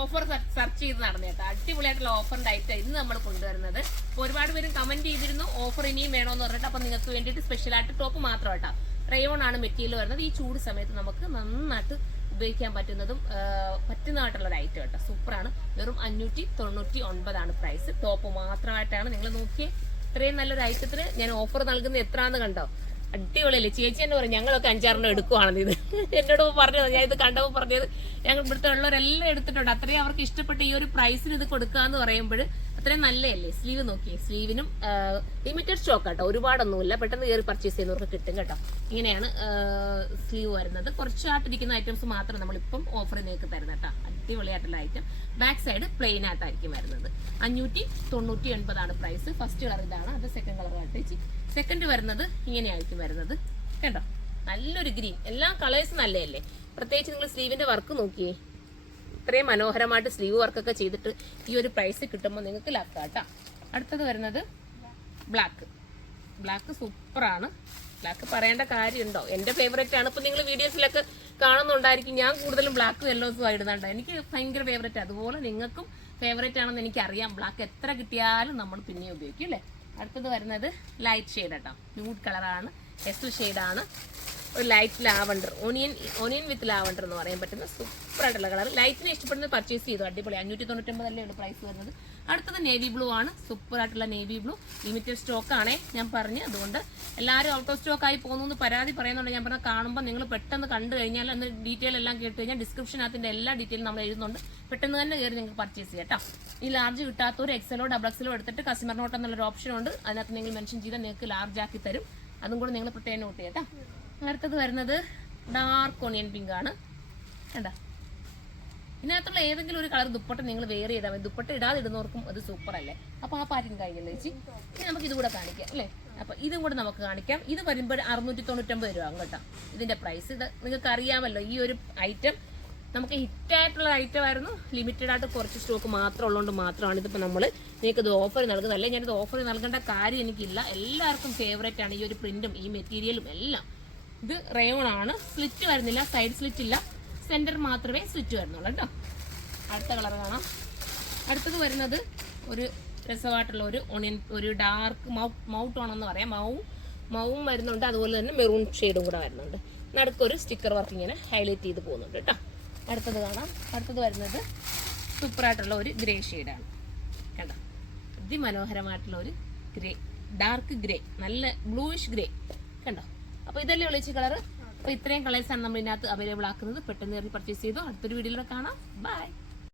Offer search ചെയ്ത് നടന്നേട്ടോ. അടിപൊളിയായിട്ടുള്ള ഓഫറിന്റെ item ഇന്ന് നമ്മൾ കൊണ്ടുവരുന്നത്. അപ്പോൾ ഒരുപാട് പേരും കമന്റ് ചെയ്തിരുന്നു ഓഫർ ഇനിയും വേണമെന്ന് പറഞ്ഞിട്ട്. അപ്പൊ നിങ്ങൾക്ക് വേണ്ടിയിട്ട് സ്പെഷ്യലായിട്ട് ടോപ്പ് മാത്രം കേട്ടോ. റയോൺ ആണ് മെറ്റീരിയൽ വരുന്നത്. ഈ ചൂട് സമയത്ത് നമുക്ക് നന്നായിട്ട് ഉപയോഗിക്കാൻ പറ്റുന്നതായിട്ടുള്ള ഒരു ഐറ്റം കേട്ടോ. സൂപ്പറാണ്. വെറും 599 പ്രൈസ്. ടോപ്പ് മാത്രമായിട്ടാണ്. നിങ്ങൾ നോക്കിയേ, ഇത്രയും നല്ലൊരു ഐറ്റത്തിന് ഞാൻ ഓഫർ നൽകുന്നത് എത്രയാണെന്ന് കണ്ടോ? അടിപൊളിയല്ലേ? ചേച്ചി തന്നെ പറയും ഞങ്ങളൊക്കെ 5-6 എടുക്കുവാണെന്ന്. ഇത് എന്നോട് പറഞ്ഞത്, ഞാൻ ഇത് കണ്ടപ്പോൾ പറഞ്ഞത് ഞങ്ങൾ ഇവിടുത്തെ ഉള്ളവരെല്ലാം എടുത്തിട്ടുണ്ട്. അത്രയും അവർക്ക് ഇഷ്ടപ്പെട്ട് ഈ ഒരു പ്രൈസിന് ഇത് കൊടുക്കാന്ന് പറയുമ്പോൾ അത്രയും നല്ലതല്ലേ? സ്ലീവ് നോക്കി, സ്ലീവിനും ലിമിറ്റഡ് സ്റ്റോക്ക് കേട്ടോ, ഒരുപാടൊന്നുമില്ല. പെട്ടെന്ന് കയറി പർച്ചേസ് ചെയ്യുന്നവർക്ക് കിട്ടും കേട്ടോ. ഇങ്ങനെയാണ് സ്ലീവ് വരുന്നത്. കുറച്ചായിട്ടിരിക്കുന്ന ഐറ്റംസ് മാത്രം നമ്മളിപ്പം ഓഫറിൽ നിങ്ങൾക്ക് തരുന്നത് കേട്ടോ. അടിപൊളിയായിട്ടുള്ള ഐറ്റം. ബാക്ക് സൈഡ് പ്ലെയിൻ ആയിട്ടായിരിക്കും വരുന്നത്. 599 പ്രൈസ്. ഫസ്റ്റ് കളർ ഇതാണ്, അത് സെക്കൻഡ് കളർ ആയിട്ട്. സെക്കൻഡ് വരുന്നത് ഇങ്ങനെയായിരിക്കും വരുന്നത് കേട്ടോ. നല്ലൊരു ഗ്രീൻ. എല്ലാ കളേഴ്സും നല്ലതല്ലേ? പ്രത്യേകിച്ച് നിങ്ങൾ സ്ലീവിന്റെ വർക്ക് നോക്കിയേ, ഇത്രയും മനോഹരമായിട്ട് സ്ലീവ് വർക്കൊക്കെ ചെയ്തിട്ട് ഈ ഒരു പ്രൈസ് കിട്ടുമ്പോൾ നിങ്ങൾക്ക് ലാക്കാം കേട്ടോ. അടുത്തത് വരുന്നത് ബ്ലാക്ക് സൂപ്പറാണ്. ബ്ലാക്ക് പറയേണ്ട കാര്യമുണ്ടോ? എൻ്റെ ഫേവറേറ്റ് ആണ്. ഇപ്പം നിങ്ങൾ വീഡിയോസിലൊക്കെ കാണുന്നുണ്ടായിരിക്കും. ഞാൻ കൂടുതലും ബ്ലാക്കും യെല്ലോസും ഇടുന്നുണ്ട്. എനിക്ക് ഭയങ്കര ഫേവറേറ്റ്. അതുപോലെ നിങ്ങൾക്കും ഫേവറേറ്റ് ആണെന്ന് എനിക്കറിയാം. ബ്ലാക്ക് എത്ര കിട്ടിയാലും നമ്മൾ പിന്നെ ഉപയോഗിക്കും അല്ലേ. അടുത്തത് വരുന്നത് ലൈറ്റ് ഷെയ്ഡ് കേട്ടോ. ന്യൂഡ് കളറാണ്, എസ് ഷെയ്ഡാണ്. ഒരു ലൈറ്റ് ലാവണ്ടർ, ഓണിയൻ വിത്ത് ലാവണ്ടർ എന്ന് പറയാൻ പറ്റുന്ന സൂപ്പറായിട്ടുള്ള കളർ. ലൈറ്റിനെ ഇഷ്ടപ്പെടുന്നത് പർച്ചേസ് ചെയ്തു. അടിപൊളി. 599 ഉള്ളൂ പ്രൈസ് വരുന്നത്. അടുത്തത് നേവി ബ്ലൂ ആണ്. സൂപ്പറായിട്ടുള്ള നേവി ബ്ലൂ. ലിമിറ്റഡ് സ്റ്റോക്ക് ആണേ ഞാൻ പറഞ്ഞു. അതുകൊണ്ട് എല്ലാവരും ഔട്ട് ഓഫ് സ്റ്റോക്ക് ആയി പോകുന്നു പരാതി പറയുന്നുണ്ട്. ഞാൻ പറഞ്ഞാൽ കാണുമ്പോൾ നിങ്ങൾ പെട്ടെന്ന് കണ്ടു കഴിഞ്ഞാൽ അന്ന് ഡീറ്റെയിൽ എല്ലാം കേട്ട് കഴിഞ്ഞാൽ ഡിസ്ക്രിപ്ഷനകത്തിൻ്റെ എല്ലാ ഡീറ്റെയിലും നമ്മൾ എഴുതുന്നുണ്ട്. പെട്ടെന്ന് തന്നെ കയറി നിങ്ങൾക്ക് പർച്ചേസ് ചെയ്യാം കേട്ടോ. ഈ ലാർജ് കിട്ടാത്തൊരു എക്സലോ ഡബിൾ എക്സലോ എടുത്തിട്ട് കസ്റ്റമർ നോട്ട് എന്നുള്ളൊരു ഓപ്ഷൻ ഉണ്ട്. അതിനകത്ത് നിങ്ങൾ മെൻഷൻ ചെയ്താൽ നിങ്ങൾക്ക് ലാർജ് ആക്കി തരും. അതും കൂടെ നിങ്ങൾ പ്രത്യേകം നോട്ട് ചെയ്യാം കേട്ടോ. അടുത്തത് വരുന്നത് ഡാർക്ക് ഓണിയൻ പിങ്ക് ആണ് കണ്ടോ. ഇതിനകത്തുള്ള ഏതെങ്കിലും ഒരു കളർ ദുപ്പട്ട നിങ്ങൾ വെയർ ചെയ്താൽ മതി. ദുപ്പട്ട ഇടാതെ ഇടുന്നവർക്കും അത് സൂപ്പർ അല്ലേ. അപ്പോൾ ആ പാറ്റിങ് കഴിഞ്ഞല്ലേ ചേച്ചി? ഇനി നമുക്ക് ഇതുകൂടെ കാണിക്കാം അല്ലേ. അപ്പോൾ ഇതും കൂടെ നമുക്ക് കാണിക്കാം. ഇത് വരുമ്പോൾ 699 രൂപ കേട്ടോ ഇതിന്റെ പ്രൈസ്. ഇത് നിങ്ങൾക്ക് അറിയാമല്ലോ, ഈ ഒരു ഐറ്റം നമുക്ക് ഹിറ്റായിട്ടുള്ള ഐറ്റം ആയിരുന്നു. ലിമിറ്റഡ് ആയിട്ട് കുറച്ച് സ്റ്റോക്ക് മാത്രം ഉള്ളതുകൊണ്ട് മാത്രമാണ് ഇതിപ്പോൾ നമ്മൾ നിങ്ങൾക്ക് ഇത് ഓഫർ നൽകുന്നത്. അല്ലേ ഞാനിത് ഓഫർ നൽകേണ്ട കാര്യം എനിക്കില്ല. എല്ലാവർക്കും ഫേവറേറ്റ് ആണ് ഈ ഒരു പ്രിന്റും ഈ മെറ്റീരിയലും എല്ലാം. ഇത് റയോൺ ആണ്. സ്ലിറ്റ് വരുന്നില്ല, സൈഡ് സ്ലിറ്റ് ഇല്ല, സെന്റർ മാത്രമേ സ്ലിറ്റ് വരുന്നുള്ളൂ കേട്ടോ. അടുത്ത കളർ കാണാം. അടുത്തത് വരുന്നത് ഒരു രസമായിട്ടുള്ള ഒരു ഡാർക്ക് മൗട്ട് ആണെന്ന് പറയാം. മൗവും വരുന്നുണ്ട്. അതുപോലെ തന്നെ മെറൂൺ ഷെയ്ഡും കൂടെ വരുന്നുണ്ട്. നടുക്കൊരു സ്റ്റിക്കർ വർക്ക് ഇങ്ങനെ ഹൈലൈറ്റ് ചെയ്ത് പോകുന്നുണ്ട് കേട്ടോ. അടുത്തത് കാണാം. അടുത്തത് വരുന്നത് സൂപ്പറായിട്ടുള്ള ഒരു ഗ്രേ ഷെയ്ഡാണ് കേട്ടോ. അതിമനോഹരമായിട്ടുള്ള ഒരു ഗ്രേ, ഡാർക്ക് ഗ്രേ, നല്ല ബ്ലൂയിഷ് ഗ്രേ കണ്ടോ. അപ്പോൾ ഇതല്ലേ വിളിച്ച കളർ. അപ്പോൾ ഇത്രയും കളേഴ്സാണ് നമ്മൾ ഇതിനകത്ത് അവൈലബിൾ ആക്കുന്നത്. പെട്ടെന്ന് പർച്ചേസ് ചെയ്തോ. അടുത്തൊരു വീഡിയോയിലൂടെ കാണാം. ബൈ.